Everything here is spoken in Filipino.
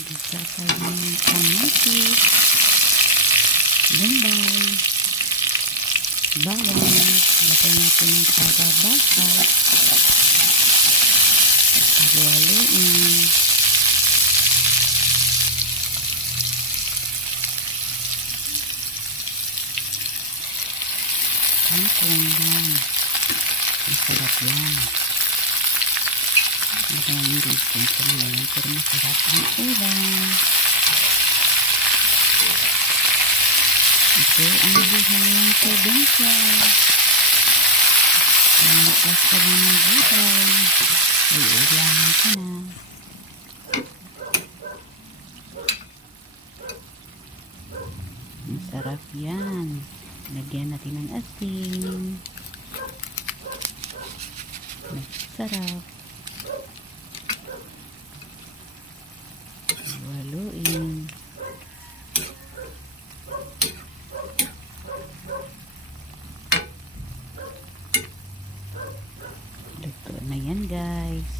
Gisa tayo ng kamatis, lumbay, bawang, lagay natin ng kalabasa, haluin, kangkong yan, masarap yan. Maraming ingredients ko na yan, pero masarap ang ulam. Ito ang buhay ng probinsya. Ang pasta mo ng gulay, ay ulaman ka na. Masarap yan. Lagyan natin ng asin. Masarap. Haluin. Luto na yan, guys.